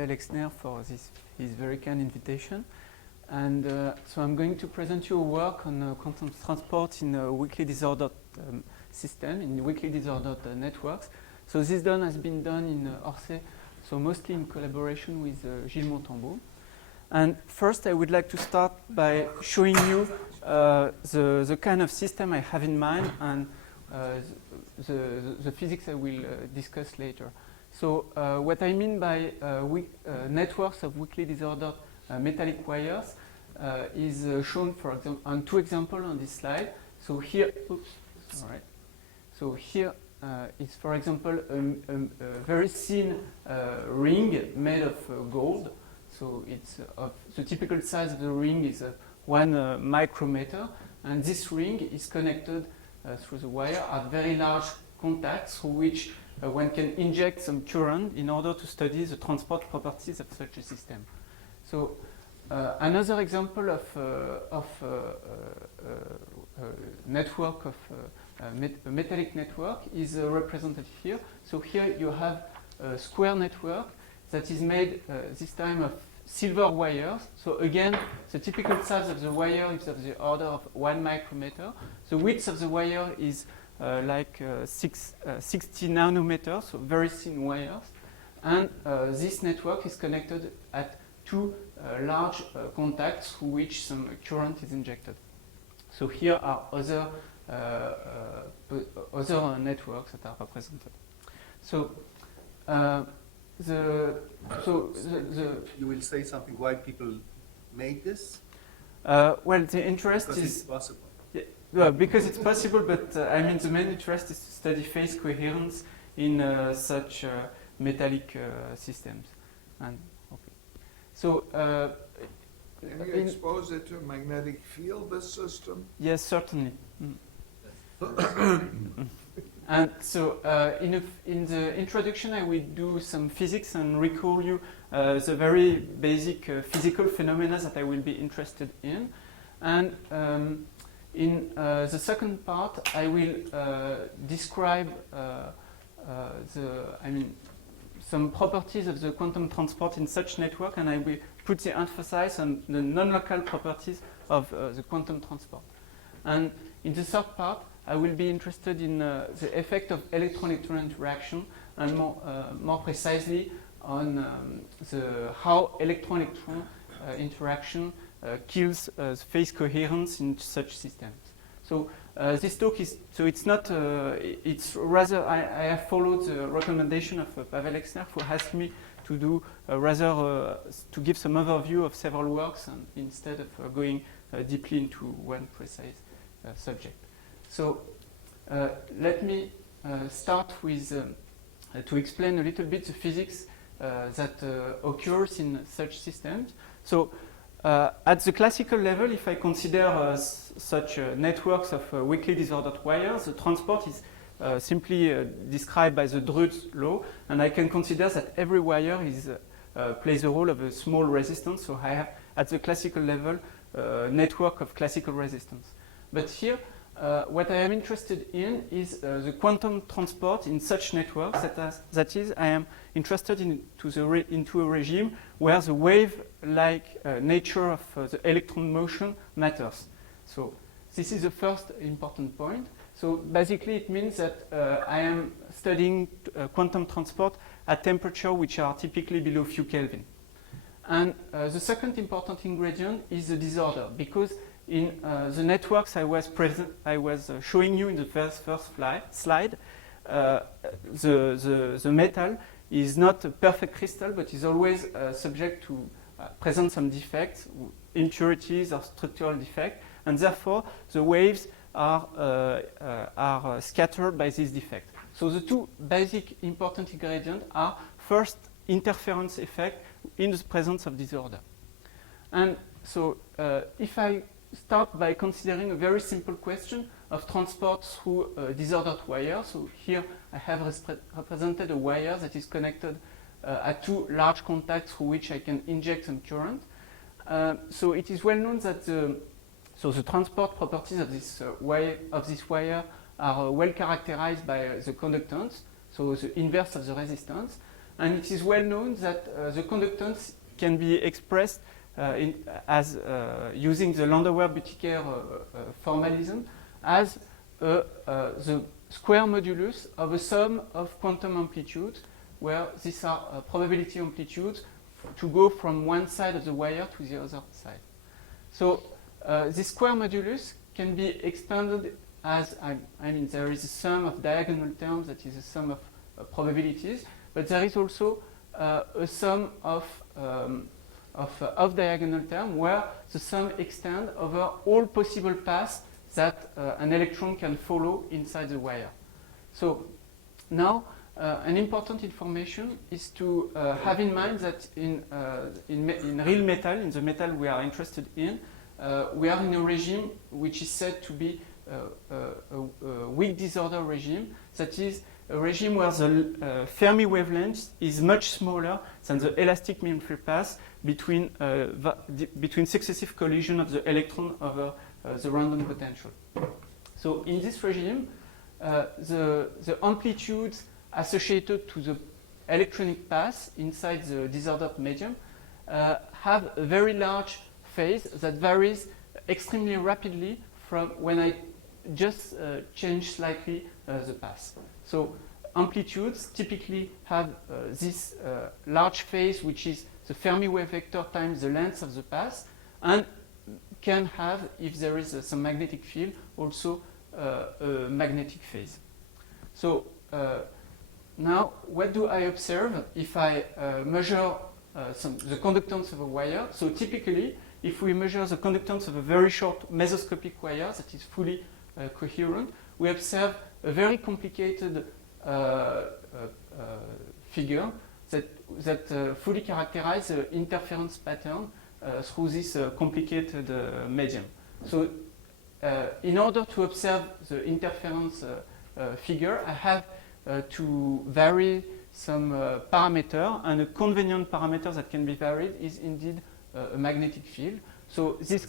Pavel Exner for his very kind invitation. And so I'm going to present you a work on quantum transport in a weakly disordered system, in weakly disordered networks. So this has been done in Orsay, so mostly in collaboration with Gilles Montambeau. And first I would like to start by showing you the kind of system I have in mind and the physics I will discuss later. So what I mean by networks of weakly disordered metallic wires is shown, for example, on two examples on this slide. So here, So here is, for example, a very thin ring made of gold. So it's the typical size of the ring is 1 micrometer, and this ring is connected through the wire at very large contacts through which one can inject some current in order to study the transport properties of such a system. So another example of network of a metallic network is represented here. So here you have a square network that is made this time of silver wires. So again, the typical size of the wire is of the order of 1 micrometer. The width of the wire is like 60 nanometers, so very thin wires. And this network is connected at two large contacts through which some current is injected. So here are other networks that are represented. So you will say something why people made this? Well, the interest because is it's possible. Yeah, well, because it's possible, but I mean the main interest is to study phase coherence in such metallic systems. And okay, so can you expose it to a magnetic field, this system? yes, certainly. And so in the introduction, I will do some physics and recall you the very basic physical phenomena that I will be interested in. And in the second part, I will describe some properties of the quantum transport in such network, and I will put the emphasis on the non-local properties of the quantum transport. And in the third part, I will be interested in the effect of electron-electron interaction, and more precisely on how electron-electron interaction kills phase coherence in such systems. So this talk is, so it's not, it's rather, I have followed the recommendation of Pavel Exner, who asked me to do to give some overview of several works and instead of going deeply into one precise subject. So let me start with, to explain a little bit the physics that occurs in such systems. So at the classical level, if I consider such networks of weakly disordered wires, the transport is simply described by the Drude's law, and I can consider that every wire plays the role of a small resistance. So I have, at the classical level, a network of classical resistance. But here, what I am interested in is the quantum transport in such networks. That is, I am interested into a regime where the wave-like nature of the electron motion matters. So this is the first important point. So basically, it means that I am studying quantum transport at temperatures which are typically below few Kelvin. And the second important ingredient is the disorder, because in the networks I was showing you in the first slide, the metal is not a perfect crystal, but is always subject to present some defects, impurities or structural defects, and therefore the waves are scattered by this defect. So the two basic important ingredients are first interference effect in the presence of disorder. And so if I start by considering a very simple question of transport through a disordered wire. So here I have represented a wire that is connected at two large contacts through which I can inject some current. So it is well known that the transport properties of this wire are well characterized by the conductance, so the inverse of the resistance. and it is well known that the conductance can be expressed as using the Landauer-Buttiker formalism as the square modulus of a sum of quantum amplitudes, where these are probability amplitudes to go from one side of the wire to the other side. So this square modulus can be expanded as, I mean, there is a sum of diagonal terms that is a sum of probabilities, but there is also a sum of diagonal term where the sum extends over all possible paths that an electron can follow inside the wire. So now an important information is to have in mind that in real metal, in the metal we are interested in, we are in a regime which is said to be a weak disorder regime, that is a regime where the Fermi wavelength is much smaller than the elastic mean free path between successive collision of the electron over the random potential. So in this regime, the amplitudes associated to the electronic path inside the disordered medium have a very large phase that varies extremely rapidly from when I just change slightly the path. So amplitudes typically have this large phase, which is the Fermi wave vector times the length of the path, and can have, if there is some magnetic field, also a magnetic phase. So now, what do I observe if I measure the conductance of a wire? So typically, if we measure the conductance of a very short mesoscopic wire that is fully coherent, we observe a very complicated figure that fully characterizes the interference pattern through this complicated medium. So in order to observe the interference figure, I have to vary some parameter, and a convenient parameter that can be varied is indeed a magnetic field. So this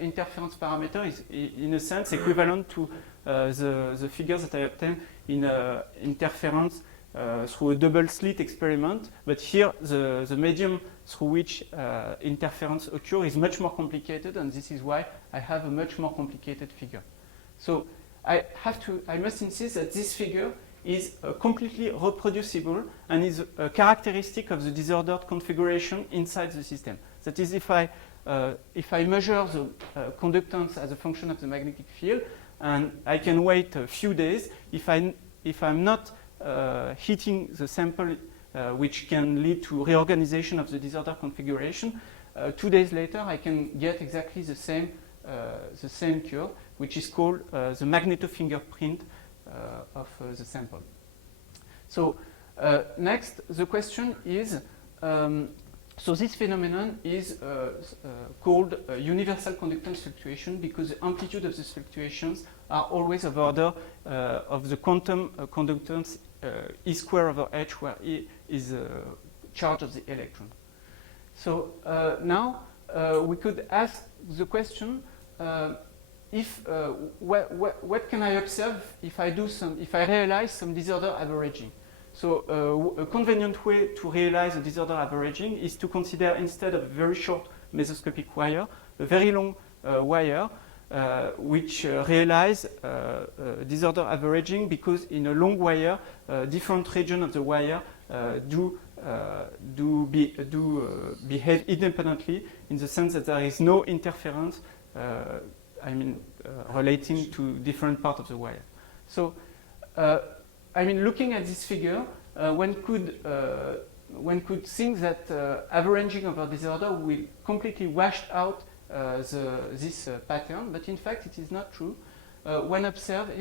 interference parameter is, in a sense, equivalent to the figures that I obtained in interference through a double slit experiment. But here, the medium through which interference occurs is much more complicated, and this is why I have a much more complicated figure. So I must insist that this figure is completely reproducible and is a characteristic of the disordered configuration inside the system. That is, if I measure the conductance as a function of the magnetic field, and I can wait a few days, if I'm not heating the sample, which can lead to reorganization of the disordered configuration, 2 days later I can get exactly the same curve, which is called the magneto-fingerprint of the sample. So next, the question is, so this phenomenon is called universal conductance fluctuation because the amplitude of these fluctuations are always of order of the quantum conductance E square over h, where E is charge of the electron. So now we could ask the question, what can I observe if I realize some disorder averaging? So a convenient way to realize a disorder averaging is to consider, instead of a very short mesoscopic wire, a very long wire which realize disorder averaging, because in a long wire, different regions of the wire do behave independently, in the sense that there is no interference relating to different parts of the wire. So looking at this figure, one could think that averaging over disorder will completely wash out this pattern, but in fact it is not true. One observes,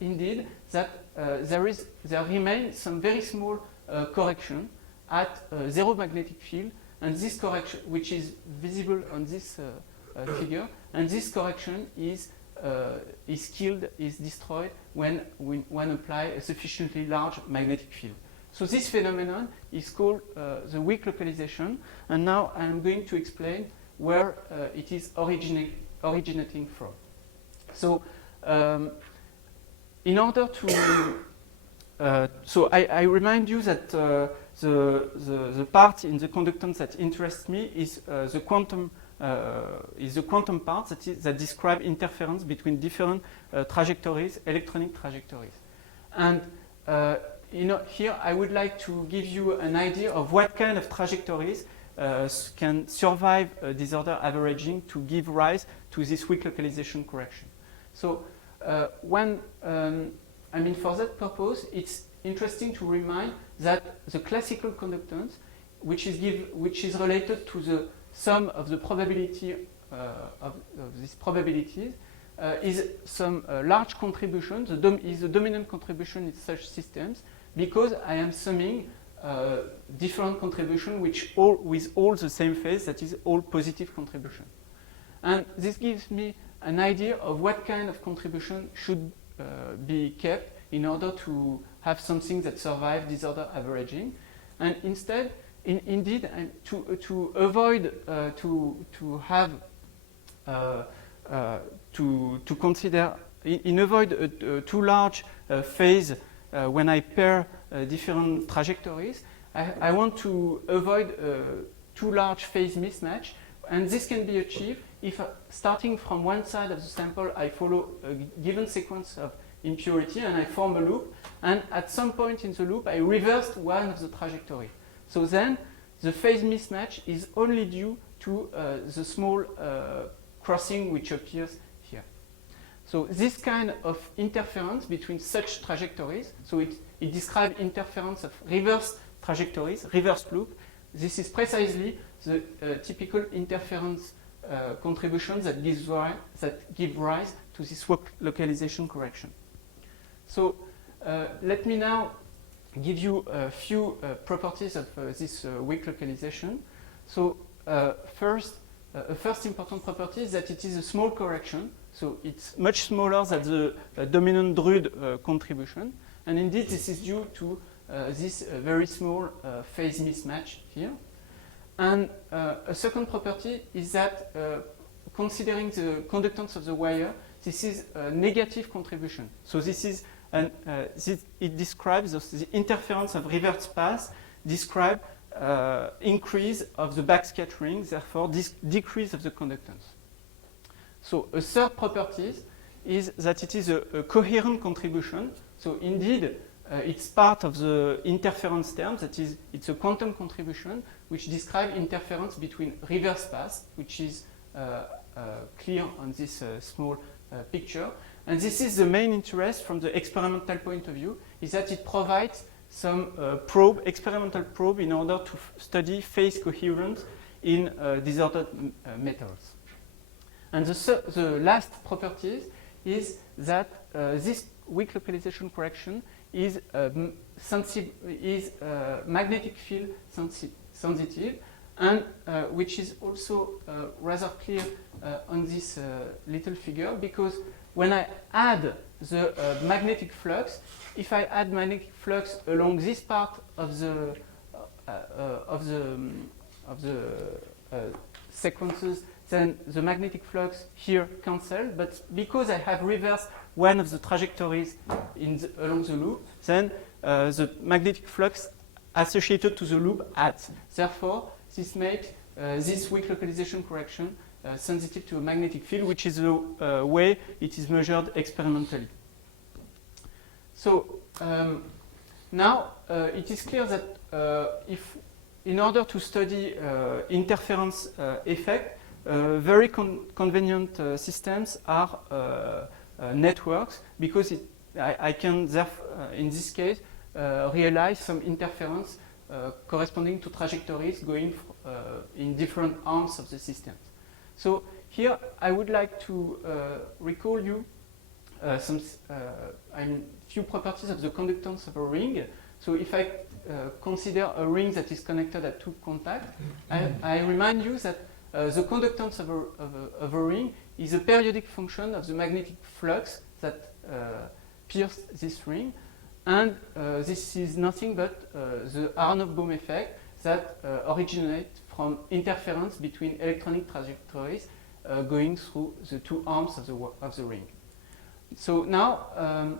indeed, that there remains some very small correction at zero magnetic field, and this correction, which is visible on this figure, and this correction is killed, is destroyed when one applies a sufficiently large magnetic field. So this phenomenon is called the weak localization, and now I'm going to explain where it is originating from. So in order to so I remind you that the part in the conductance that interests me is the quantum part that describe interference between different trajectories, electronic trajectories. And here I would like to give you an idea of what kind of trajectories can survive disorder averaging to give rise to this weak localization correction. So for that purpose, it's interesting to remind that the classical conductance, which is related to the sum of the probability of these probabilities, is some large contribution. Is the dominant contribution in such systems because I am summing different contribution with all the same phase, that is all positive contribution. And this gives me an idea of what kind of contribution should be kept in order to have something that survives disorder averaging. And instead, indeed, to avoid to consider avoid a too large phase when I pair different trajectories, I want to avoid too large phase mismatch, and this can be achieved if starting from one side of the sample I follow a given sequence of impurity and I form a loop, and at some point in the loop I reversed one of the trajectory. So then the phase mismatch is only due to the small crossing which appears here. So this kind of interference between such trajectories, so it describes interference of reverse trajectories, reverse loop. This is precisely the typical interference contribution that give rise to this localization correction. So let me now give you a few properties of this weak localization. So first important property is that it is a small correction. So it's much smaller than the dominant Drude contribution. And indeed, this is due to this very small phase mismatch here. And a second property is that considering the conductance of the wire, this is a negative contribution. So this is it describes the interference of reverse path, describe increase of the backscattering, therefore decrease of the conductance. So a third property is that it is a coherent contribution. So indeed, it's part of the interference term, that is, it's a quantum contribution which describes interference between reverse paths, which is clear on this small picture. And this is the main interest from the experimental point of view, is that it provides some experimental probe in order to study phase coherence in disordered metals. And the last property is that this weak localization correction is magnetic field sensitive, and which is also rather clear on this little figure, because when I add the magnetic flux, if I add magnetic flux along this part of the sequences, then the magnetic flux here cancel. But because I have reversed one of the trajectories along the loop, then the magnetic flux associated to the loop adds. Therefore, this makes this weak localization correction sensitive to a magnetic field, which is the way it is measured experimentally. So now it is clear that if in order to study interference effect, very convenient systems are networks, because I can therefore, in this case, realize some interference corresponding to trajectories going in different arms of the system. So here I would like to recall you some few properties of the conductance of a ring. So if I consider a ring that is connected at two contacts, I remind you that the conductance of a ring is a periodic function of the magnetic flux that pierced this ring, and this is nothing but the Aharonov-Bohm effect that originates from interference between electronic trajectories going through the two arms of the ring. So now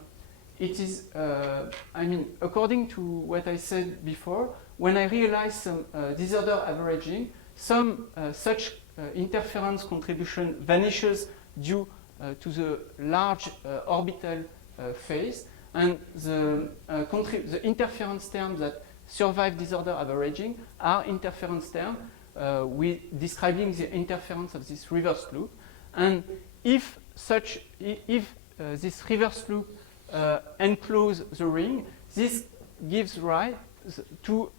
it is, I mean, according to what I said before, when I realize some disorder averaging, some such interference contribution vanishes due to the large orbital phase, and the interference terms that survive disorder averaging are interference terms describing the interference of this reverse loop. And if this reverse loop encloses the ring, this gives rise to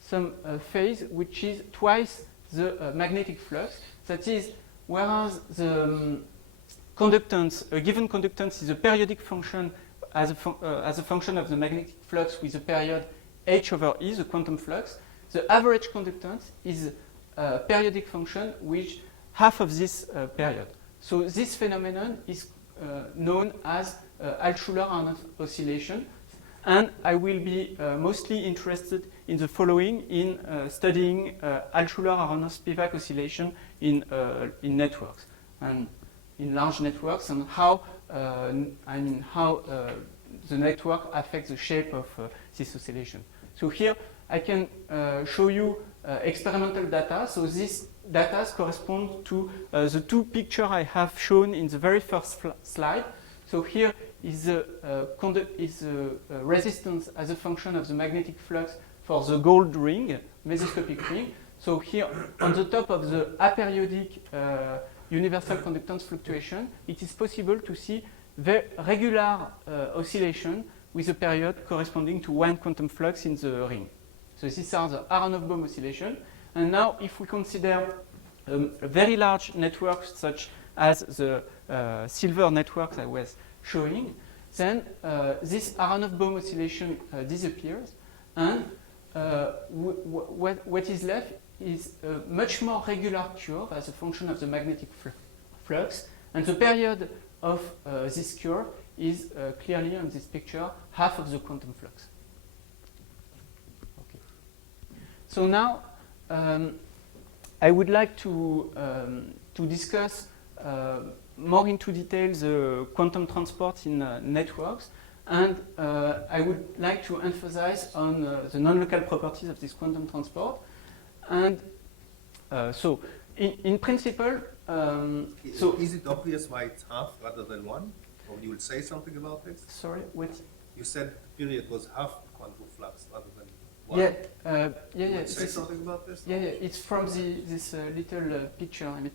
some phase which is twice the magnetic flux. That is, whereas the conductance, a given conductance is a periodic function as a function of the magnetic flux with a period h over e, the quantum flux, the average conductance is a periodic function with half of this period. So this phenomenon is known as Altshuler-Aronoff oscillation, and I will be mostly interested in the following in studying Altshuler-Aronoff Spivak oscillation in networks and in large networks, and how the network affects the shape of this oscillation. So here I can show you experimental data. So these data correspond to the two pictures I have shown in the very first slide. So here is the resistance as a function of the magnetic flux for the gold ring, mesoscopic ring. So here on the top of the aperiodic universal conductance fluctuation, it is possible to see very regular oscillation with a period corresponding to one quantum flux in the ring. So these are the Aronoff-Bohm oscillation. And now if we consider a very large network such as the silver network I was showing, then this Aronoff-Bohm oscillation disappears, and what is left is a much more regular curve as a function of the magnetic flux, and the period of this curve is clearly on this picture half of the quantum flux. Okay. So now I would like to discuss more into detail the quantum transport in networks, and I would like to emphasize on the non-local properties of this quantum transport. And so in principle, so is it obvious why it's half rather than one? Or you will say something about this? Sorry, what? You said the period was half quantum flux rather than one. Yeah. Say something about this? Yeah. It's from this little picture. I mean,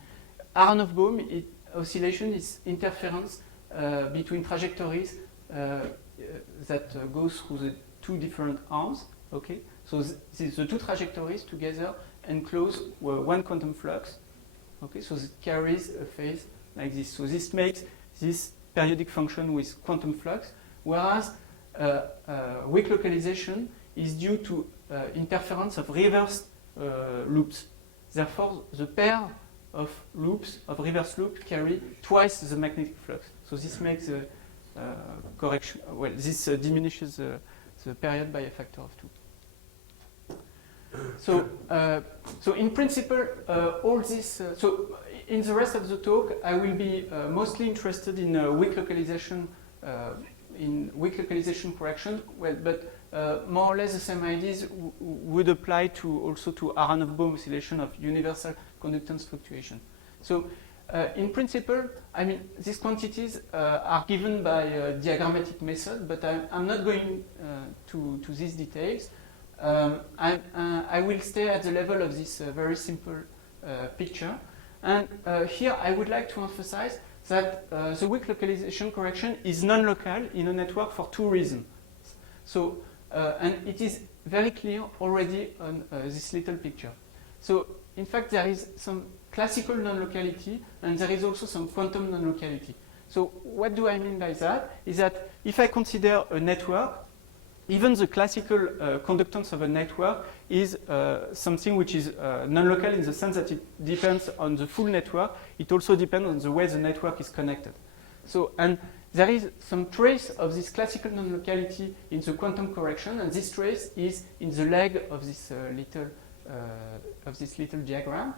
Aronoff-Bohm oscillation is interference between trajectories that goes through the two different arms. Okay, so the two trajectories together enclose one quantum flux. Okay, so it carries a phase like this. So this makes this periodic function with quantum flux, whereas weak localization is due to interference of reversed loops. Therefore, the pair of loops, of reverse loops, carry twice the magnetic flux. So this makes a correction. Well, this diminishes the period by a factor of 2. So in principle, all this. So in the rest of the talk, I will be mostly interested in weak localization, correction. Well, but more or less the same ideas would apply also to Aronoff-Bohm oscillation of universal conductance fluctuation. So in principle, I mean, these quantities are given by a diagrammatic method, but I'm not going to these details. I will stay at the level of this very simple picture. And here I would like to emphasize that the weak localization correction is non-local in a network for two reasons. So, and it is very clear already on this little picture. So, in fact, there is some classical non-locality, and there is also some quantum non-locality. So, what do I mean by that? Is that if I consider a network, even the classical conductance of a network is something which is non-local in the sense that it depends on the full network. It also depends on the way the network is connected. So, and there is some trace of this classical non-locality in the quantum correction, and this trace is in the leg of this little diagram.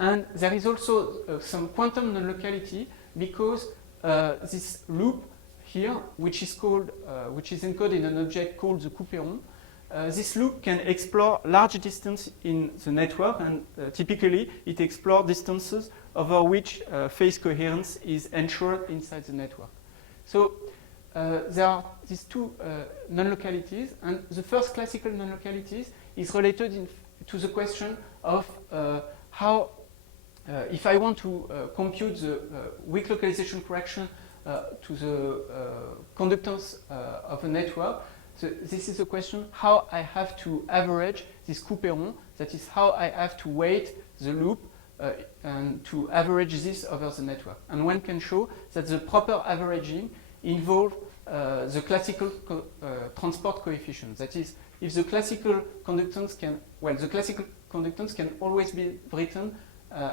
And there is also some quantum non-locality because this loop here, which is encoded in an object called the couperon. This loop can explore large distance in the network, and typically it explores distances over which phase coherence is ensured inside the network. So there are these two non-localities, and the first classical non-localities is related to the question of how, if I want to compute the weak localization correction to the conductance of a network, so this is a question how I have to average this couperon, that is how I have to weight the loop and to average this over the network. And one can show that the proper averaging involves the classical transport coefficient. That is, if the classical conductance can, well, the classical conductance can always be written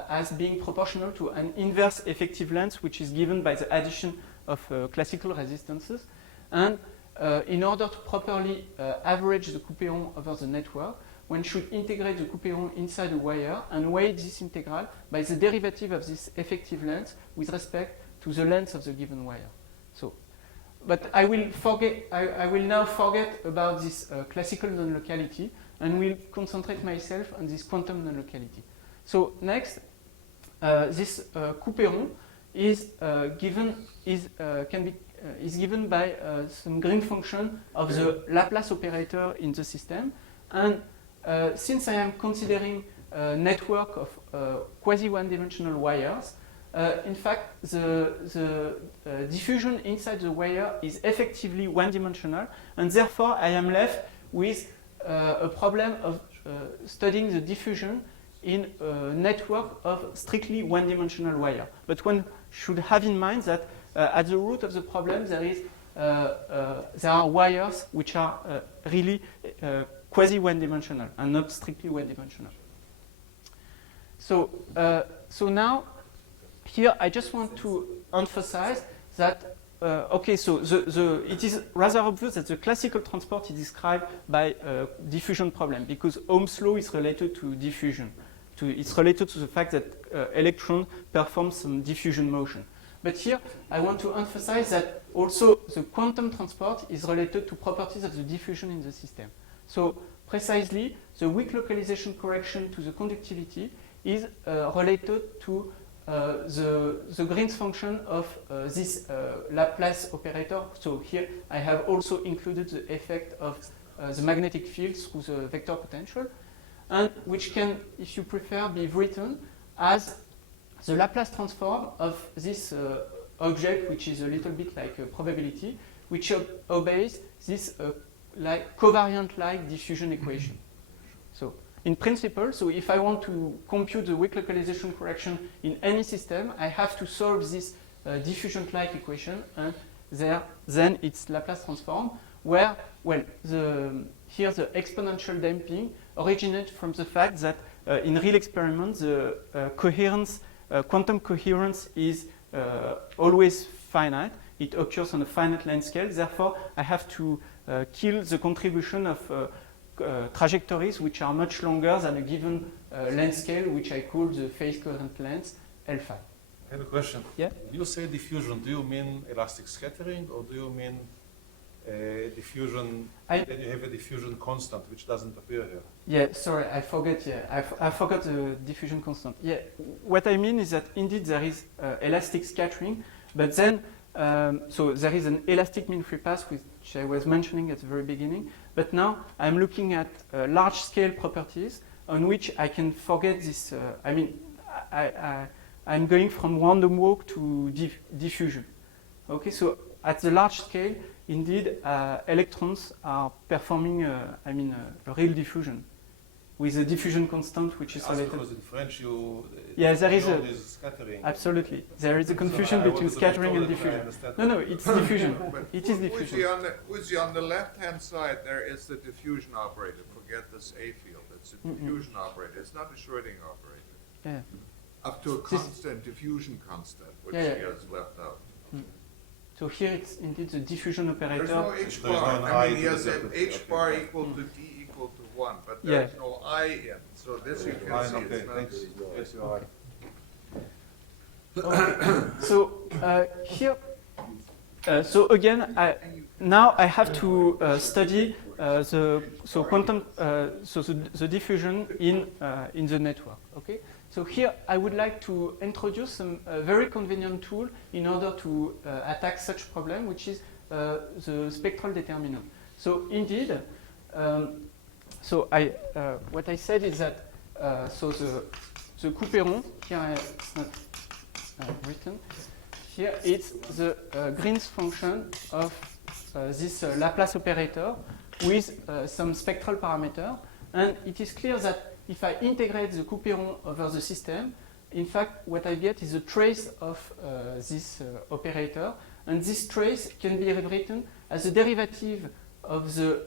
as being proportional to an inverse effective length, which is given by the addition of classical resistances. And in order to properly average the couperon over the network, one should integrate the couperon inside a wire and weight this integral by the derivative of this effective length with respect to the length of the given wire. So, but I will now forget about this classical non-locality and will concentrate myself on this quantum non-locality. So next, this couperon is given by some Green function of the Laplace operator in the system, and since I am considering a network of quasi one-dimensional wires, in fact, the diffusion inside the wire is effectively one-dimensional, and therefore I am left with a problem of studying the diffusion in a network of strictly one-dimensional wire. But one should have in mind that at the root of the problem there are wires which are really quasi one-dimensional and not strictly one-dimensional. So now here I just want to emphasize that okay, so it is rather obvious that the classical transport is described by a diffusion problem because Ohm's law is related to diffusion. It's related to the fact that electron performs some diffusion motion. But here I want to emphasize that also the quantum transport is related to properties of the diffusion in the system. So precisely, the weak localization correction to the conductivity is related to the Green's function of this Laplace operator. So here I have also included the effect of the magnetic field through the vector potential, and which can, if you prefer, be written as the Laplace transform of this object, which is a little bit like a probability, which obeys this like covariant-like diffusion equation. So in principle, so if I want to compute the weak localization correction in any system, I have to solve this diffusion-like equation, and then it's Laplace transform, where, well, here the exponential damping originates from the fact that in real experiments, the quantum coherence is always finite. It occurs on a finite length scale. Therefore, I have to kill the contribution of trajectories which are much longer than a given length scale, which I call the phase coherent length L5. I have a question. Yeah? You say diffusion. Do you mean elastic scattering, or do you mean diffusion? Then you have a diffusion constant which doesn't appear here. Yeah, sorry, I forgot. Yeah, I forgot the diffusion constant. Yeah, what I mean is that indeed there is elastic scattering, but then so there is an elastic mean-free path which I was mentioning at the very beginning. But now I'm looking at large-scale properties on which I can forget this. I mean, I'm going from random walk to diffusion. Okay, so at the large scale, indeed, electrons are performing, a real diffusion with a diffusion constant which is related. Because in French, yeah, there is scattering. Absolutely, there is a confusion between scattering and diffusion. No, it's diffusion. It is diffusion. On the left-hand side, there is the diffusion operator. Forget this A field. It's a diffusion operator. It's not a Schrödinger operator. Yeah. Up to a constant diffusion constant, which he has left out. So here it's indeed the diffusion operator. There's no H bar. I mean, he has an H bar equal to D equal to 1, but there's no I in. So this you can see. Okay, it's not. thanks. Yes, you are. Okay. So here, So again, now I have to study the diffusion in the network. Okay. So here I would like to introduce some very convenient tool in order to attack such problem, which is the spectral determinant. So indeed, what I said is that the Couperon here it's not written. Here it's the Green's function of this Laplace operator with some spectral parameter, and it is clear that if I integrate the Couperon over the system, in fact what I get is a trace of this operator, and this trace can be rewritten as a derivative of the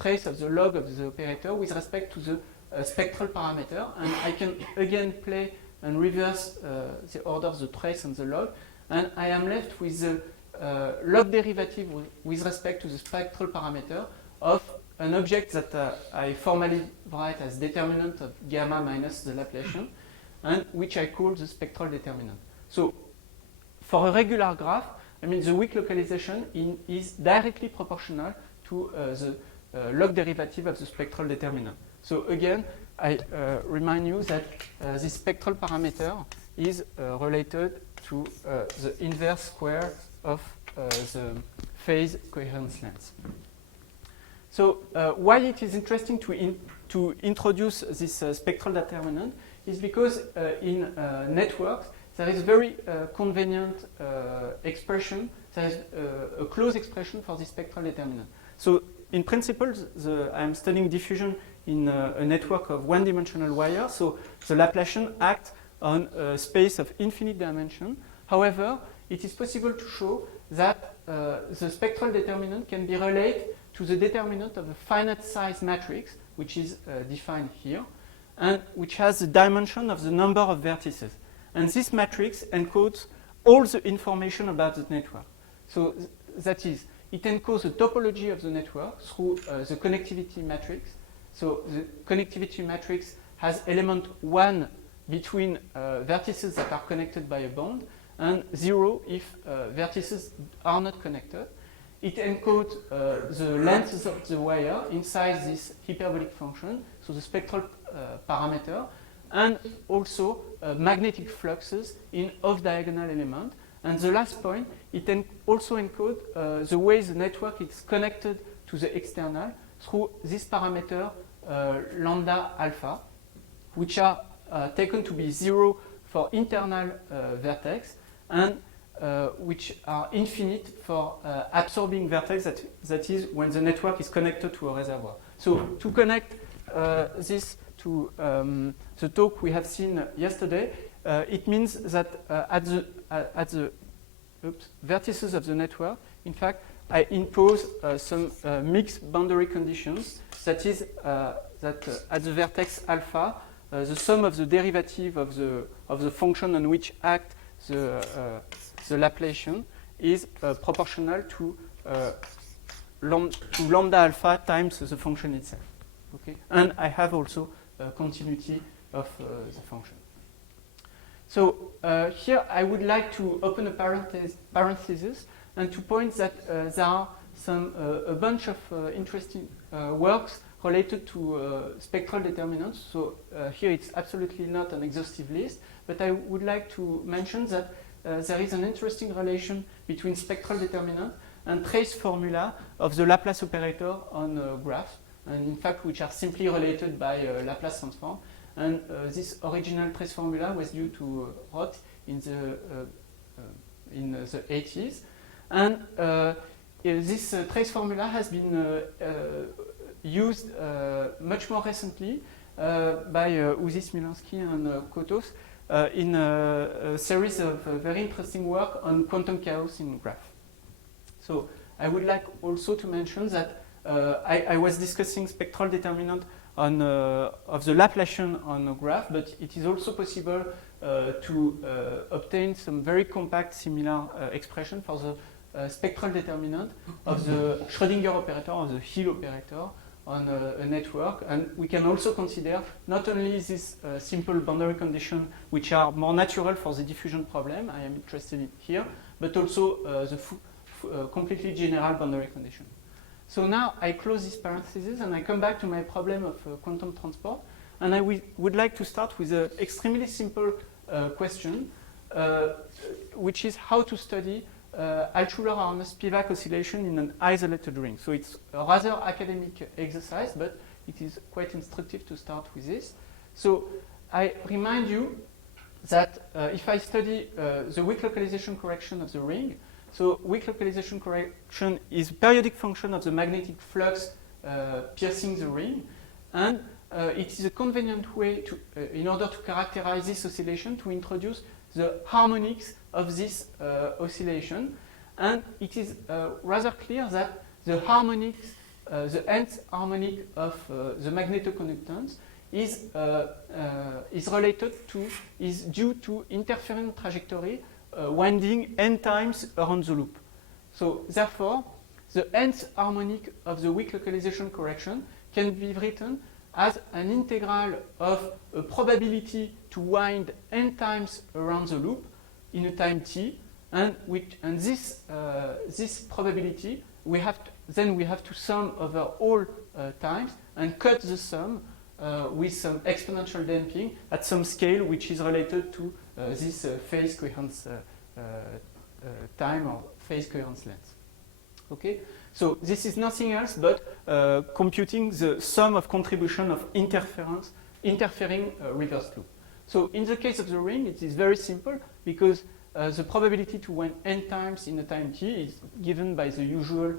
trace of the log of the operator with respect to the spectral parameter, and I can again play and reverse the order of the trace and the log, and I am left with the log derivative with respect to the spectral parameter of an object that I formally write as determinant of gamma minus the Laplacian, and which I call the spectral determinant. So for a regular graph, I mean the weak localization is directly proportional to the log derivative of the spectral determinant. So again, I remind you that this spectral parameter is related to the inverse square of the phase coherence length. So why it is interesting to introduce this spectral determinant is because in networks there is very convenient expression, there is a close expression for the spectral determinant. So in principle, I am studying diffusion in a network of one-dimensional wires, so the Laplacian acts on a space of infinite dimension. However, it is possible to show that the spectral determinant can be related to the determinant of a finite size matrix, which is defined here, and which has the dimension of the number of vertices. And this matrix encodes all the information about the network. So that is, it encodes the topology of the network through the connectivity matrix. So the connectivity matrix has element 1 between vertices that are connected by a bond, and 0 if vertices are not connected. It encodes the lengths of the wire inside this hyperbolic function, so the spectral parameter, and also magnetic fluxes in off-diagonal element. And the last point, it also encodes the way the network is connected to the external through this parameter lambda alpha, which are taken to be 0 for internal vertex, and which are infinite for absorbing vertex, that is when the network is connected to a reservoir. So to connect this to the talk we have seen yesterday, it means that at the vertices of the network, in fact, I impose some mixed boundary conditions. That is, that at the vertex alpha, the sum of the derivative of the function on which act the Laplacian is proportional to lambda alpha times the function itself. Okay, and I have also continuity of the function. So here I would like to open a parenthesis and to point that there are a bunch of interesting works related to spectral determinants. So here it's absolutely not an exhaustive list, but I would like to mention that there is an interesting relation between spectral determinant and trace formula of the Laplace operator on graphs, and in fact which are simply related by Laplace transform. And this original trace formula was due to Roth in the 80s. And this trace formula has been used much more recently by Uzi Smilansky and Kotos in a series of very interesting work on quantum chaos in graph. So I would like also to mention that I was discussing spectral determinant of the Laplacian on a graph, but it is also possible to obtain some very compact similar expression for the spectral determinant of the Schrödinger operator, or the Hill operator on a network. And we can also consider not only these simple boundary conditions, which are more natural for the diffusion problem I am interested in here, but also the completely general boundary condition. So now I close this parenthesis and I come back to my problem of quantum transport, and I would like to start with an extremely simple question, which is how to study Altshuler-Arnold-Spivak oscillation in an isolated ring. So it's a rather academic exercise, but it is quite instructive to start with this. So I remind you that if I study the weak localization correction of the ring, so weak localization correction is periodic function of the magnetic flux piercing the ring, and it is a convenient way to, in order to characterize this oscillation, to introduce the harmonics of this oscillation, and it is rather clear that the harmonics, the nth harmonic of the magnetoconductance is due to interference trajectory winding n times around the loop. So therefore, the nth harmonic of the weak localization correction can be written as an integral of a probability to wind n times around the loop in a time t, and this probability we have to sum over all times and cut the sum with some exponential damping at some scale which is related to this phase coherence time or phase coherence length. Okay, so this is nothing else but computing the sum of contribution of interfering reversed loop. So in the case of the ring, it is very simple because the probability to wind n times in a time t is given by the usual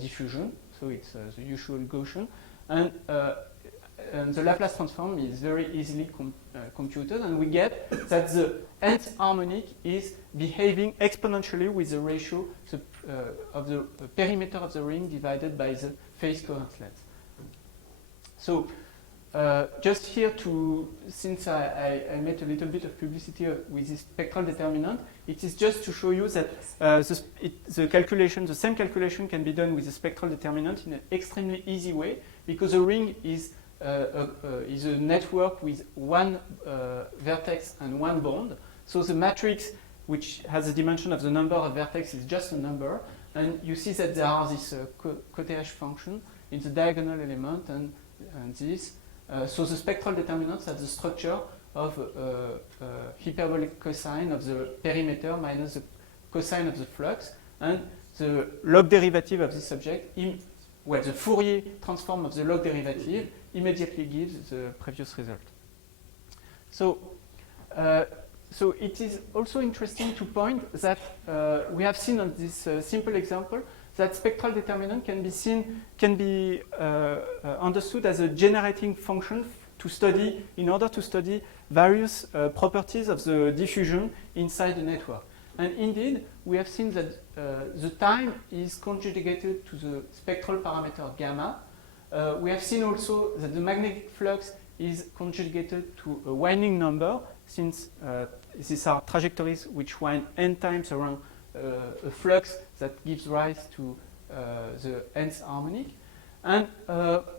diffusion, so it's the usual Gaussian, and the Laplace transform is very easily computed, and we get that the nth harmonic is behaving exponentially with the ratio of the perimeter of the ring divided by the phase coherence length. So just here since I made a little bit of publicity with this spectral determinant, it is just to show you that the same calculation can be done with the spectral determinant in an extremely easy way, because a ring is a network with one vertex and one bond. So the matrix, which has a dimension of the number of vertex, is just a number, and you see that there are this cottage function in the diagonal element and this. So the spectral determinants have the structure of hyperbolic cosine of the perimeter minus the cosine of the flux, and the log derivative of this object, the Fourier transform of the log derivative immediately gives the previous result. So it is also interesting to point that we have seen on this simple example that spectral determinant can be understood as a generating function in order to study various properties of the diffusion inside the network. And indeed, we have seen that the time is conjugated to the spectral parameter gamma. We have seen also that the magnetic flux is conjugated to a winding number, since these are trajectories which wind n times around a flux that gives rise to the nth harmonic. And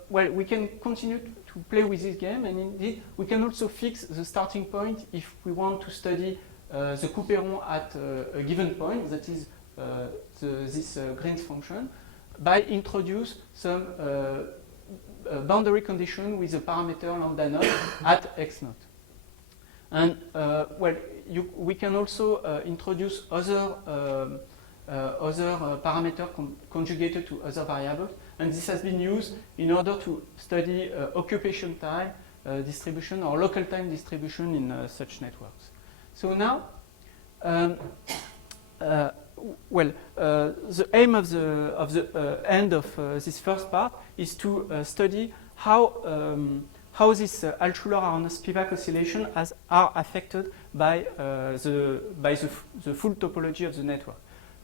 we can continue to play with this game, and indeed we can also fix the starting point if we want to study the Couperon at a given point, that is this Green's function, by introduce some boundary condition with a parameter lambda naught at x naught. And we can also introduce other parameters conjugated to other variables, and this has been used in order to study occupation time distribution or local time distribution in such networks. So now, the aim of the end of this first part is to study how this Altshuler-Arnold-Spivak oscillation are affected by the full topology of the network.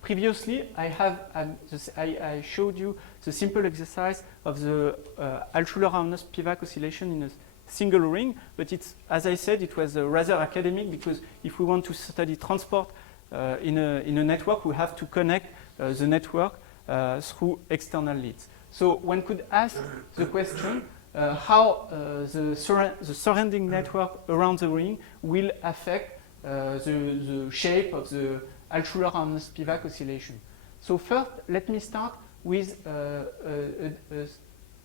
Previously, I showed you the simple exercise of the Altshuler-Arnold-Spivak oscillation in a single ring, but as I said, it was rather academic, because if we want to study transport in a network, we have to connect the network through external leads. So one could ask the question how the surrounding network around the ring will affect the shape of the Altshuler-Arnold-Spivak oscillation. So first, let me start with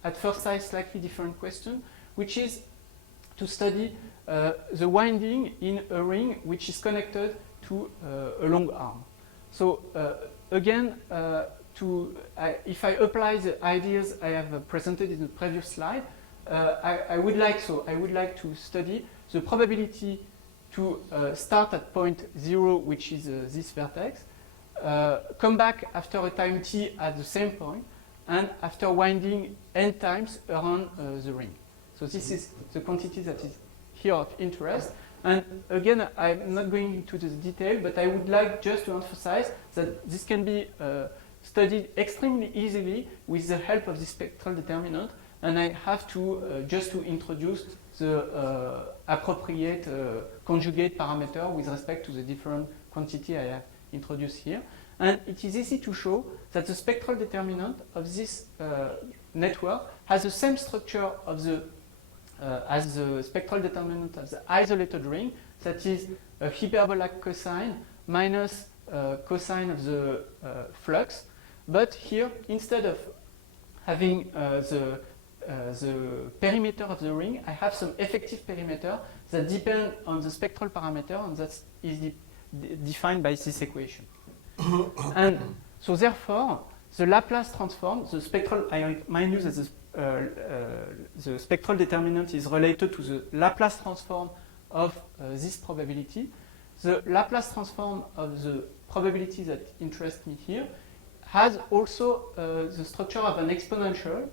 at first sight slightly different question, which is to study the winding in a ring which is connected to a long arm. So again, if I apply the ideas I have presented in the previous slide, I would like to study the probability to start at point 0, which is this vertex, come back after a time t at the same point, and after winding n times around the ring. So this is the quantity that is here of interest. And again, I'm not going into the detail, but I would like just to emphasize that this can be studied extremely easily with the help of the spectral determinant, and I have to just to introduce the appropriate conjugate parameter with respect to the different quantity I have introduced here. And it is easy to show that the spectral determinant of this network has the same structure of the as the spectral determinant of the isolated ring, that is a hyperbolic cosine minus cosine of the flux. But here, instead of having the perimeter of the ring, I have some effective perimeter that depend on the spectral parameter, and that is defined by this equation. And so therefore, the Laplace transform, the spectral, I remind you that the spectral determinant is related to the Laplace transform of this probability. The Laplace transform of the probability that interests me here has also the structure of an exponential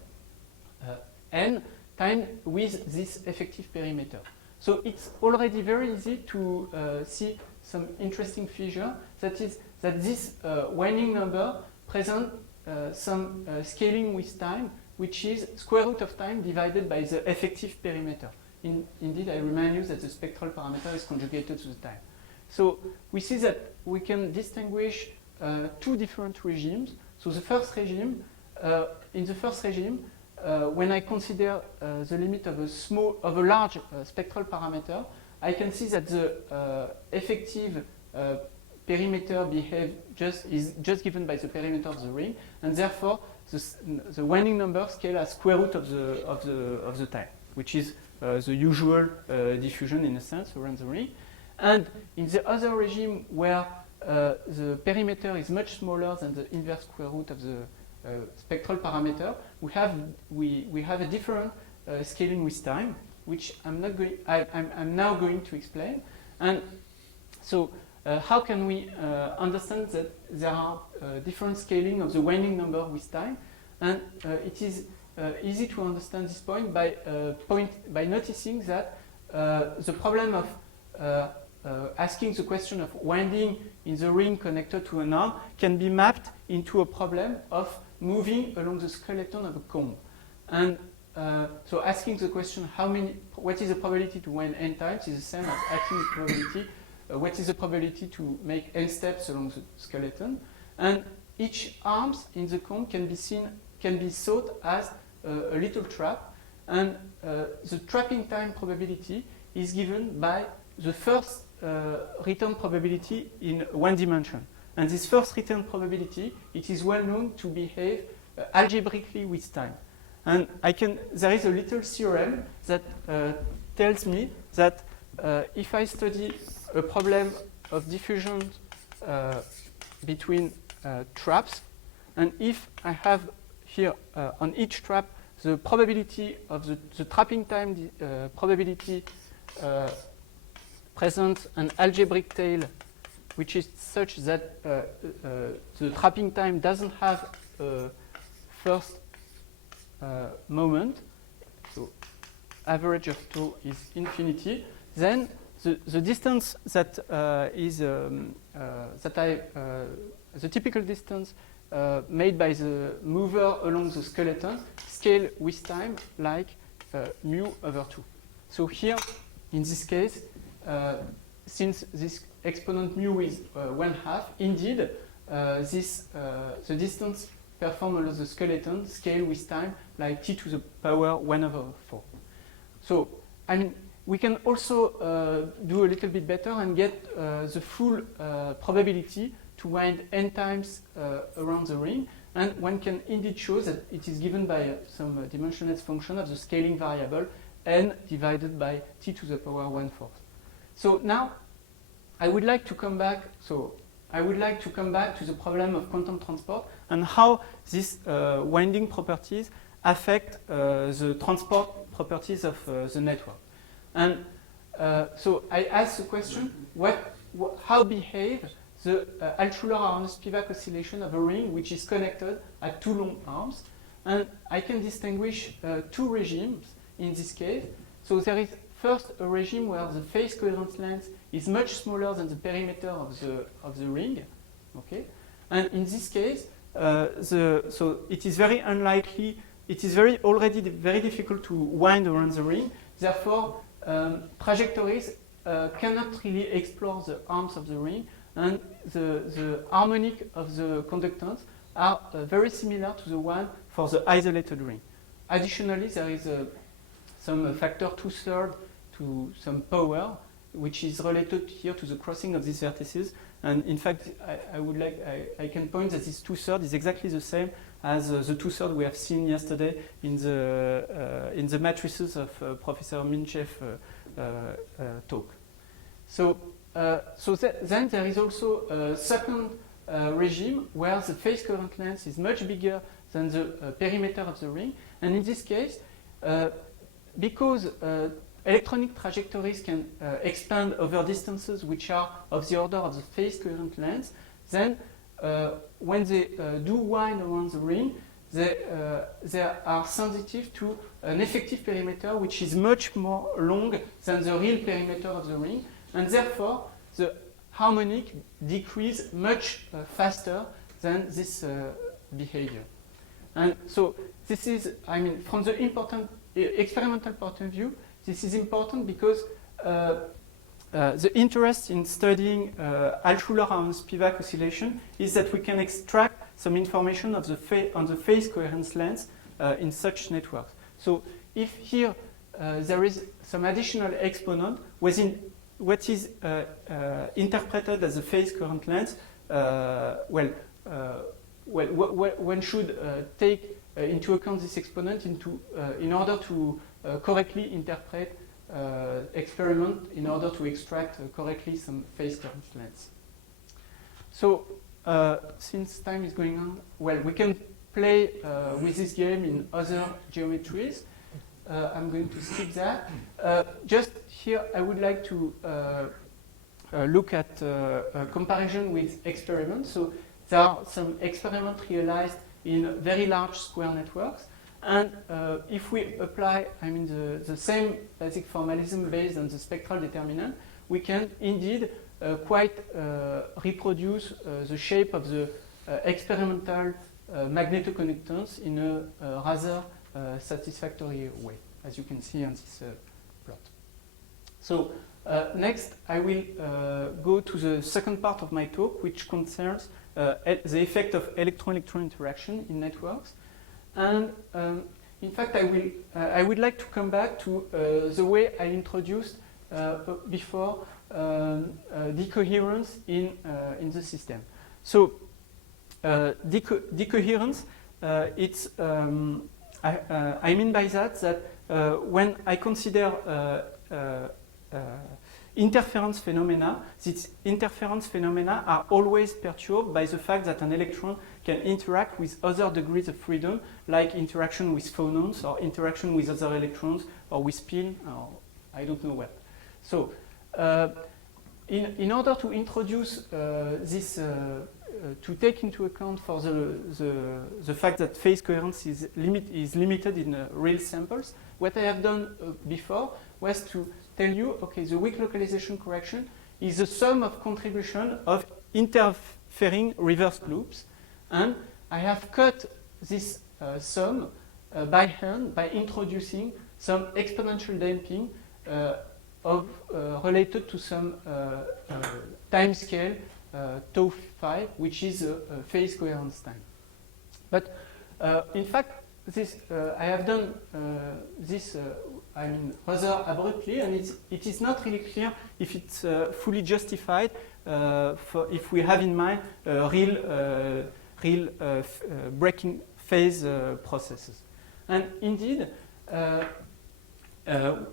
n times with this effective perimeter. So it's already very easy to see some interesting feature, that is that this winding number present some scaling with time, which is square root of time divided by the effective perimeter. Indeed, I remind you that the spectral parameter is conjugated to the time. So we see that we can distinguish two different regimes. So the first regime, in the first regime, when I consider the limit of a large spectral parameter, I can see that the effective perimeter is just given by the perimeter of the ring, and therefore the winding number scale as square root of the time, which is the usual diffusion in a sense around the ring. And in the other regime where the perimeter is much smaller than the inverse square root of the spectral parameter, we have a different scaling with time, which I'm now going to explain. And so how can we understand that there are different scaling of the winding number with time? And it is easy to understand this point by noticing that the problem of asking the question of winding in the ring connected to an arm can be mapped into a problem of moving along the skeleton of a comb. And so asking the question what is the probability to wind n times is the same as asking the probability what is the probability to make n steps along the skeleton. And each arms in the comb can be thought as a little trap, and the trapping time probability is given by the first return probability in one dimension. And this first return probability, it is well known to behave algebraically with time. And there is a little theorem that tells me that if I study a problem of diffusion between traps, and if I have here on each trap the probability of the trapping time probability presents an algebraic tail which is such that the trapping time doesn't have a first moment, so average of tau is infinity, then the distance that the typical distance made by the mover along the skeleton scale with time like mu over 2. So here, in this case, since this exponent mu is 1/2, indeed, the distance performed along the skeleton scale with time like t to the power 1/4. So, I mean, we can also do a little bit better and get the full probability to wind n times around the ring, and one can indeed show that it is given by some dimensionless function of the scaling variable n divided by t to the power 1/4. So now I would like to come back. So I would like to come back to the problem of quantum transport and how these winding properties affect the transport properties of the network. And so I asked the question: how behave the Altshuler-Arne-Spivak oscillation of a ring which is connected at two long arms? And I can distinguish two regimes in this case. So there is first a regime where the phase coherence length is much smaller than the perimeter of the ring, okay? And in this case, so it is very unlikely. It is already very difficult to wind around the ring. Therefore, trajectories cannot really explore the arms of the ring, and the harmonic of the conductance are very similar to the one for the isolated ring. Additionally, there is some factor 2/3 to some power, which is related here to the crossing of these vertices. And in fact, I can point that this 2/3 is exactly the same as the 2/3 we have seen yesterday in the matrices of Professor Minchev's talk. So, then there is also a second regime where the phase coherent length is much bigger than the perimeter of the ring, and in this case, because electronic trajectories can expand over distances which are of the order of the phase coherent length, then when they do wind around the ring, they are sensitive to an effective perimeter which is much more long than the real perimeter of the ring, and therefore the harmonic decrease much faster than this behavior. And so this is, I mean, from the important experimental point of view, this is important because the interest in studying Altshuler-Arne-Spivak oscillation is that we can extract some information of on the phase coherence length in such networks. So if here there is some additional exponent within what is interpreted as the phase coherent length, one should take into account this exponent in order to correctly interpret experiment in order to extract correctly some phase coherence length. So since time is going on, we can play with this game in other geometries. I'm going to skip that. Just here, I would like to look at a comparison with experiments. So there are some experiments realized in very large square networks. And if we apply, the same basic formalism based on the spectral determinant, we can indeed quite reproduce the shape of the experimental magnetoconductance in a rather satisfactory way, as you can see on this plot. So next, I will go to the second part of my talk, which concerns the effect of electron-electron interaction in networks. And in fact, I would like to come back to the way I introduced before decoherence in the system. So decoherence, it's I mean by that when I consider interference phenomena, these interference phenomena are always perturbed by the fact that an electron can interact with other degrees of freedom, like interaction with phonons or interaction with other electrons or with spin or I don't know what. So in order to introduce this, to take into account for the fact that phase coherence is limited in real samples, what I have done before was to tell you, okay, the weak localization correction is the sum of contribution of interfering reverse loops, and I have cut this sum by hand by introducing some exponential damping related to some time scale tau phi, which is a phase coherence time. But in fact, this I have done this I mean, rather abruptly, and it is not really clear if it's fully justified if we have in mind real breaking phase processes. And indeed,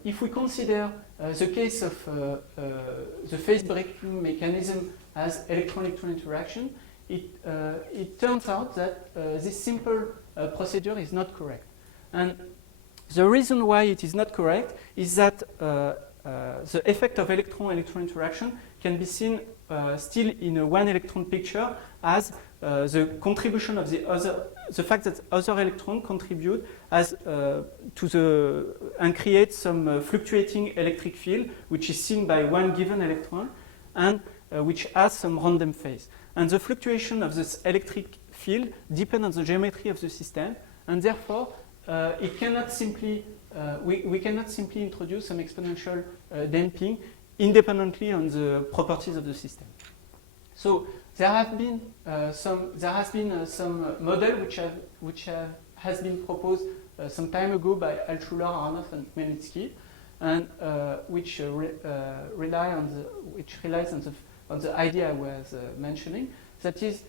if we consider the case of the phase breaking mechanism as electron-electron interaction, it turns out that this simple procedure is not correct. And the reason why it is not correct is that the effect of electron-electron interaction can be seen still in a one-electron picture as the contribution of the fact that other electrons contribute as to the and create some fluctuating electric field, which is seen by one given electron, and which has some random phase. And the fluctuation of this electric field depends on the geometry of the system, and therefore it cannot simply we cannot simply introduce some exponential damping independently on the properties of the system. So there has been some model which has been proposed some time ago by Altschuler, Aronoff, and Chmielnicki, and which relies on the idea I was mentioning. That is,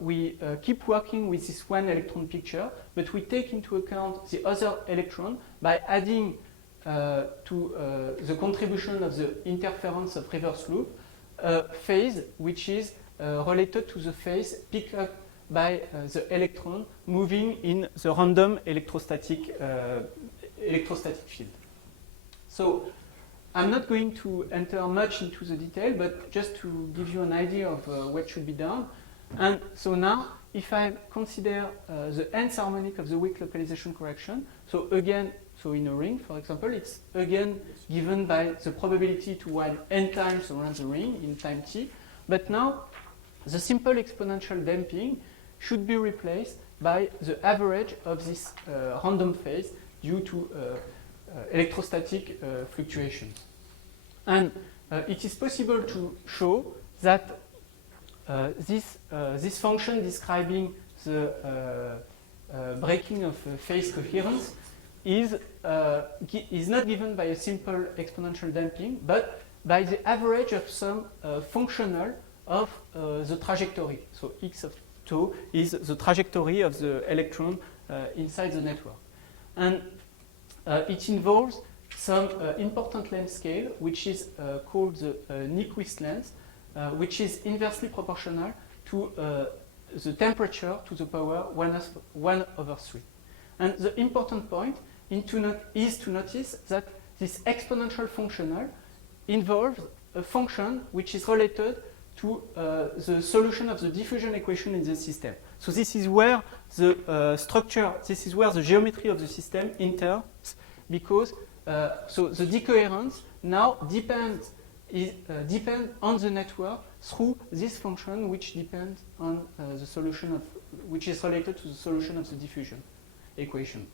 we keep working with this one electron picture, but we take into account the other electron by adding to the contribution of the interference of reverse loop phase, which is related to the phase picked up by the electron moving in the random electrostatic field. So I'm not going to enter much into the detail, but just to give you an idea of what should be done. And so now, if I consider the nth harmonic of the weak localization correction, so again, so in a ring, for example, it's again given by the probability to wind n times around the ring in time t. But now, the simple exponential damping should be replaced by the average of this random phase due to electrostatic fluctuations. And it is possible to show that this function describing the breaking of phase coherence is not given by a simple exponential damping, but by the average of some functional of the trajectory. So x of tau is the trajectory of the electron inside the network. And it involves some important length scale, which is called the Nyquist length, which is inversely proportional to the temperature to the power 1/3. And the important point is to notice that this exponential functional involves a function which is related to the solution of the diffusion equation in the system. So this is where the structure, this is where the geometry of the system enters, because so the decoherence now depends on the network through this function, which depends on the solution of, which is related to the solution of the diffusion equation.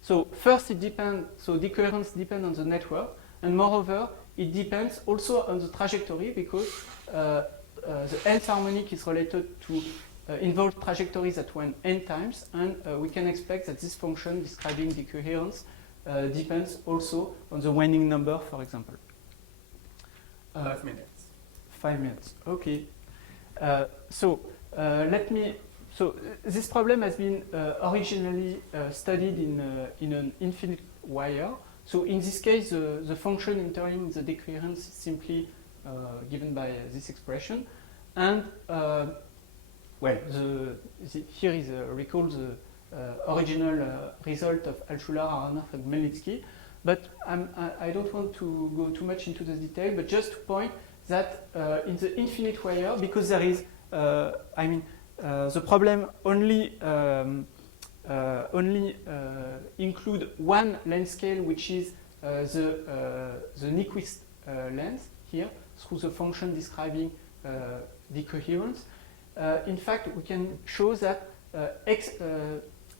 So first it depends, so decoherence depends on the network, and moreover, it depends also on the trajectory, because the nth harmonic is related to involved trajectories that went n times, and we can expect that this function describing decoherence depends also on the winding number, for example. 5 minutes. 5 minutes, okay. So this problem has been originally studied in an infinite wire. So in this case, the function entering the decoherence is simply given by this expression. And well, here is recall the original result of Altschuler, Aronoff, and Chmielnicki. But I don't want to go too much into the detail, but just to point that in the infinite wire, because there is, the problem only include one length scale, which is the Nyquist length here, through the function describing decoherence. In fact, we can show that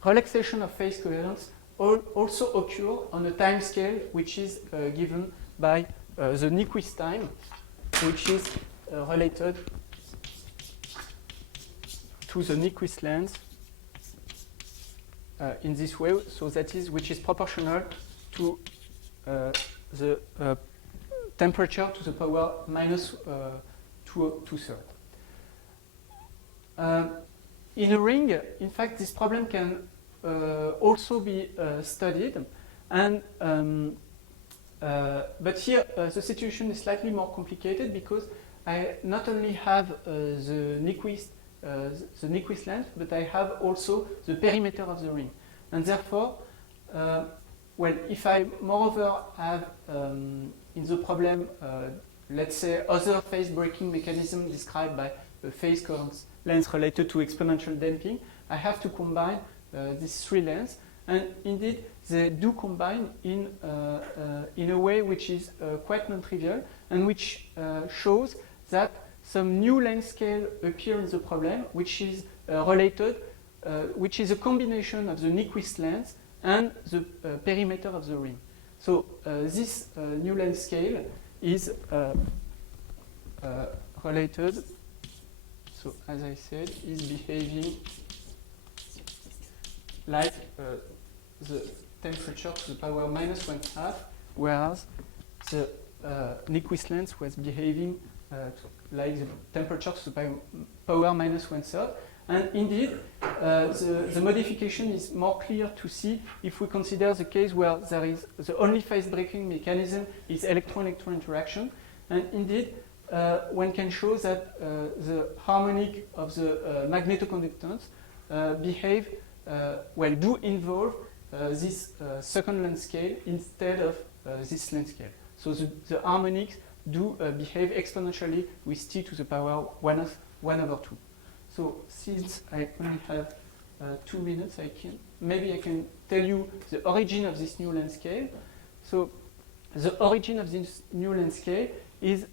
relaxation of phase coherence also occur on a time scale which is given by the Nyquist time, which is related to the Nyquist length in this way. So that is, which is proportional to the temperature to the power minus 2/3. In a ring, in fact, this problem can also be studied, and but here the situation is slightly more complicated because I not only have the Nyquist length, but I have also the perimeter of the ring, and therefore, well, if I moreover have in the problem, let's say, other phase breaking mechanism described by a phase coherence length related to exponential damping, I have to combine these three lengths, and indeed they do combine in a way which is quite non-trivial, and which shows that some new length scale appear in the problem, which is related, which is a combination of the Nyquist length and the perimeter of the ring. So this new length scale is related, so as I said, is behaving like the temperature to the power minus 1/2, whereas the Nyquist length was behaving like the temperature to the power minus 1/3. And indeed, the modification is more clear to see if we consider the case where there is the only phase breaking mechanism is electron-electron interaction. And indeed, one can show that the harmonic of the magnetoconductance behave, well, do involve this second length scale instead of this length scale. So the harmonics do behave exponentially with t to the power 1/2. So since I only have 2 minutes, maybe I can tell you the origin of this new length scale. So the origin of this new length scale is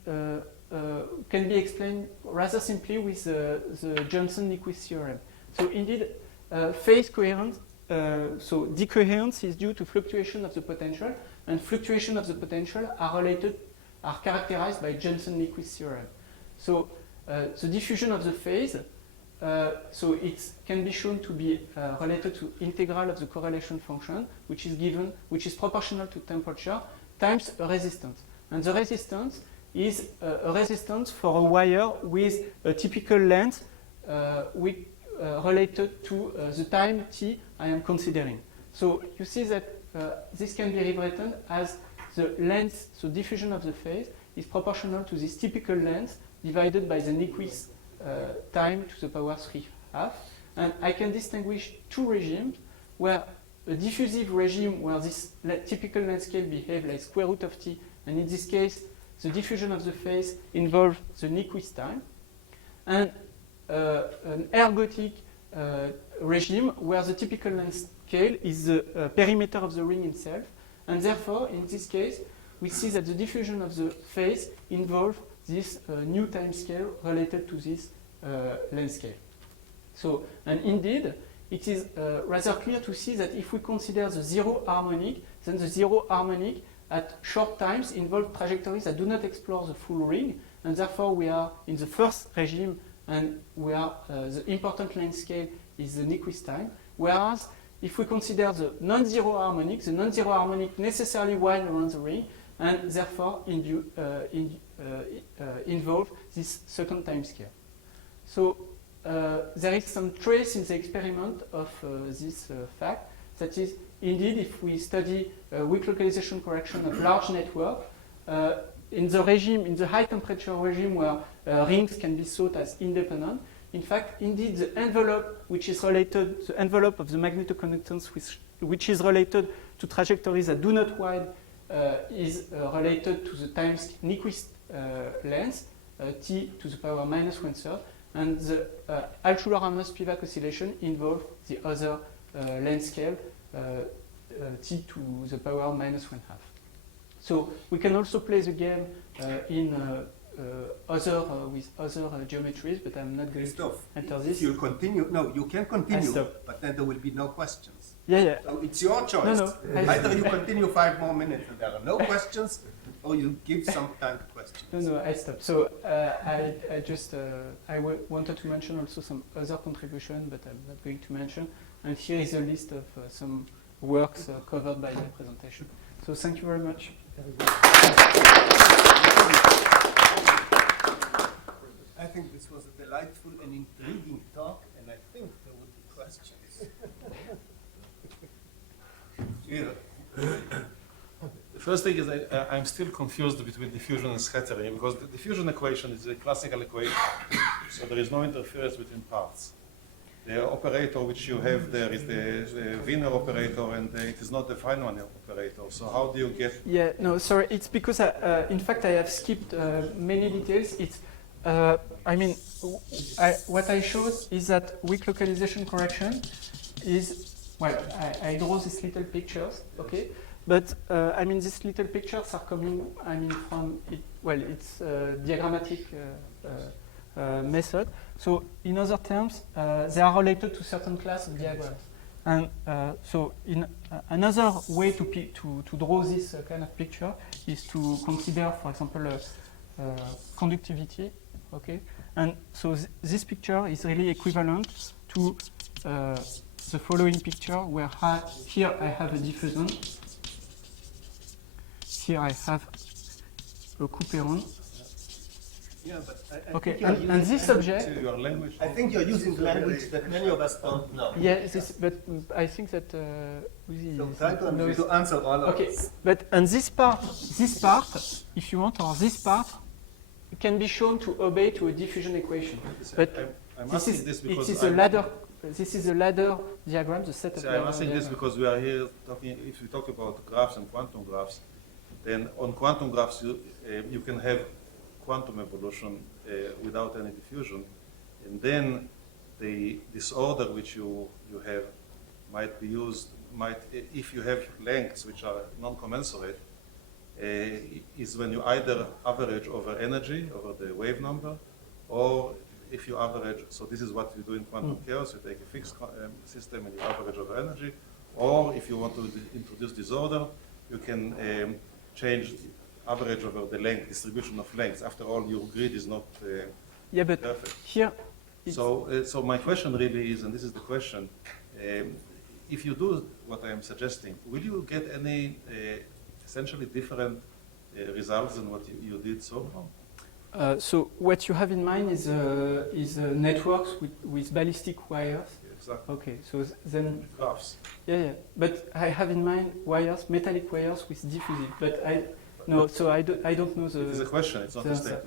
can be explained rather simply with the Johnson-Nyquist theorem. So indeed, phase coherence, so decoherence is due to fluctuation of the potential, and fluctuation of the potential are characterized by Johnson-Nyquist theorem. So the diffusion of the phase, so it can be shown to be related to integral of the correlation function, which is proportional to temperature times a resistance, and the resistance is a resistance for a wire with a typical length related to the time t I am considering. So you see that this can be rewritten as the length, so diffusion of the phase, is proportional to this typical length divided by the Nyquist time to the power 3/2. And I can distinguish two regimes, where a diffusive regime where this typical length scale behaves like square root of t, and in this case the diffusion of the phase involves the Nyquist time, and an ergodic regime where the typical length scale is the perimeter of the ring itself, and therefore in this case we see that the diffusion of the phase involves this new time scale related to this length scale. So, and indeed, it is rather clear to see that if we consider the zero harmonic, then the zero harmonic at short times involve trajectories that do not explore the full ring, and therefore we are in the first regime, and we are the important length scale is the Nyquist time, whereas if we consider the non-zero harmonic necessarily wind around the ring, and therefore involve this second time scale. So there is some trace in the experiment of this fact. That is, indeed, if we study weak localization correction of large network, in the high temperature regime where rings can be thought as independent, in fact, indeed, the envelope which is related, the envelope of the magnetoconductance which is related to trajectories that do not wind is related to the times Nyquist length, t to the power minus 1/3, and the Altshuler-Ramos-Spivak oscillation involve the other length scale, t to the power minus 1/2. So we can also play the game in with other geometries, but I'm not going to enter this. If you continue, no, you can continue, stop. but then there will be no questions. Yeah. So it's your choice. No. Either you continue 5 more minutes and there are no questions, or you give some time to questions. No, I stopped. So I just wanted to mention also some other contribution, but I'm not going to mention. And here is a list of some works covered by the presentation. So thank you very much. I think this was a delightful and intriguing talk, and I think there would be questions. Yeah. The first thing is I'm still confused between diffusion and scattering because the diffusion equation is a classical equation, so there is no interference between parts. The operator which you have there is the Wiener operator, and it is not the Feynman operator. So how do you get? Yeah, no, sorry. It's because, in fact, I have skipped many details. It's, I mean, what I showed is that weak localization correction is, well, I draw these little pictures, okay? But, I mean, these little pictures are coming, I mean, from, well, it's diagrammatic method. So, in other terms, they are related to certain class of diagrams. And so, in another way to draw this kind of picture is to consider, for example, conductivity, okay? And so this picture is really equivalent to the following picture, where here I have a diffusion, here I have a couperon. Yeah, but I Okay, think and this object. Your language. I think you're using language that many of us don't know. Yeah, but I think that So try to answer all of okay, us. but and this part, if you want, or this part, can be shown to obey to a diffusion equation. But I'm this asking is this because it is a ladder. This is a ladder diagram, the set of. I'm asking this because we are here talking. If we talk about graphs and quantum graphs, then on quantum graphs you can have quantum evolution without any diffusion, and then the disorder which you have might be used. If you have lengths which are non-commensurate, is when you either average over energy, over the wave number, or if you average, so this is what you do in quantum chaos, you take a fixed system and you average over energy, or if you want to introduce disorder, you can change average over the length, distribution of lengths. After all, your grid is not Yeah, but perfect. here. So my question really is, and this is the question, if you do what I am suggesting, will you get any essentially different results than what you did so far? So what you have in mind is networks with ballistic wires. Exactly. Okay, so then Graphs. yeah. But I have in mind wires, metallic wires with diffusive. But I don't know the. It is a question. It's not a statement.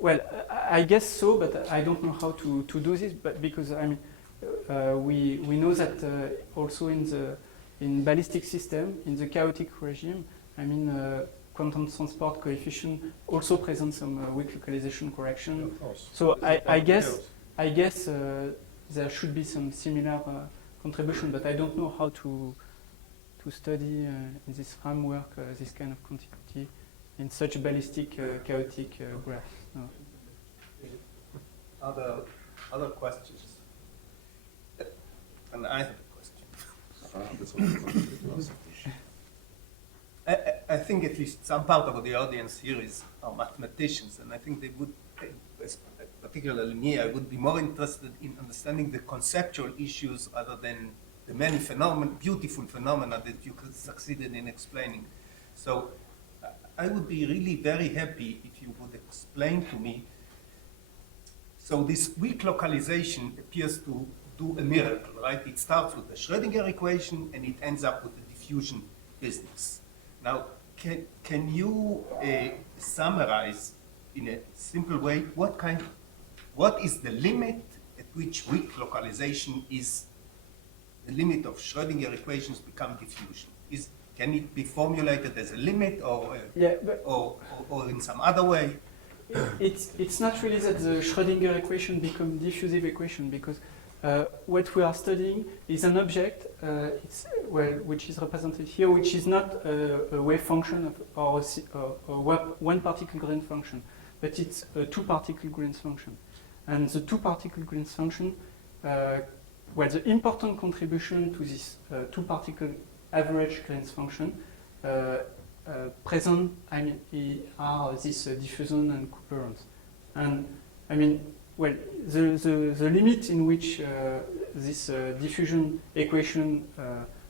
Well, I guess so, but I don't know how to do this. But because I mean, we know that also in ballistic system, in the chaotic regime, I mean, quantum transport coefficient also presents some weak localization correction. Of course. So I guess chaos. there should be some similar contribution, but I don't know how to study in this framework this kind of quantity in such ballistic chaotic graphs. No. Other questions? And I have a question. That's what you want to I think at least some part of the audience here are mathematicians, and I think they would, particularly me, I would be more interested in understanding the conceptual issues rather than the many beautiful phenomena that you succeeded in explaining. So I would be really very happy if you would explain to me. So this weak localization appears to do a miracle, right? It starts with the Schrödinger equation and it ends up with the diffusion business. Now, can you summarize in a simple way what is the limit at which weak localization is the limit of Schrödinger equations become diffusion? Can it be formulated as a limit or in some other way? It's not really that the Schrödinger equation becomes diffusive equation, because what we are studying is an object, which is represented here, which is not a wave function or one particle Green function, but it's a two particle Green function. And the two particle Green function, the important contribution to this two particle average Green function present, I mean, are this diffusion and couperons. And I mean, well, the limit in which this diffusion equation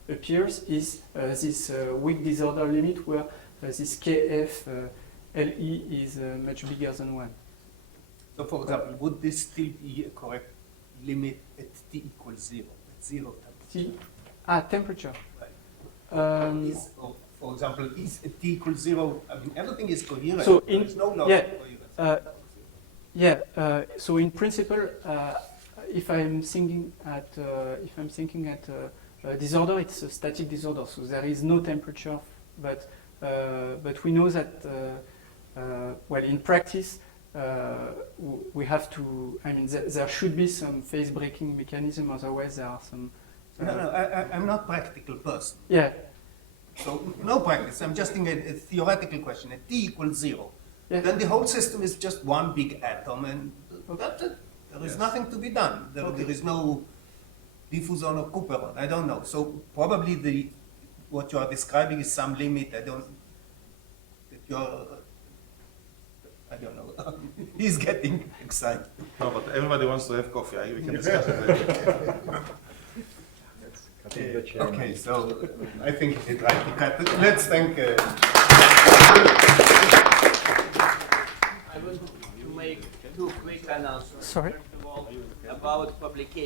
appears is this weak disorder limit where this KF LE is much bigger than 1. So for example, would this still be a correct limit at T equals 0, at 0 temperature? Temperature. For example, is at T equals 0, I mean, everything is coherent. So there is no loss yeah, of coherence. So in principle, if I'm thinking at a disorder, it's a static disorder, so there is no temperature. But we know that well, in practice, we have to. I mean, there should be some phase breaking mechanism. Otherwise, there are some. I'm not a practical person. Yeah. So no practice. I'm just in a theoretical question. At T equals 0, Yeah. then the whole system is just one big atom, and that's it. There is nothing to be done. There is no diffusion or Cooperon. I don't know. So probably what you are describing is some limit. I don't know. He's getting excited. No, but everybody wants to have coffee. We can discuss it later. Okay, so I think it's right to cut it. Let's thank. I want to make two quick announcements. Sorry. First of all, about publication.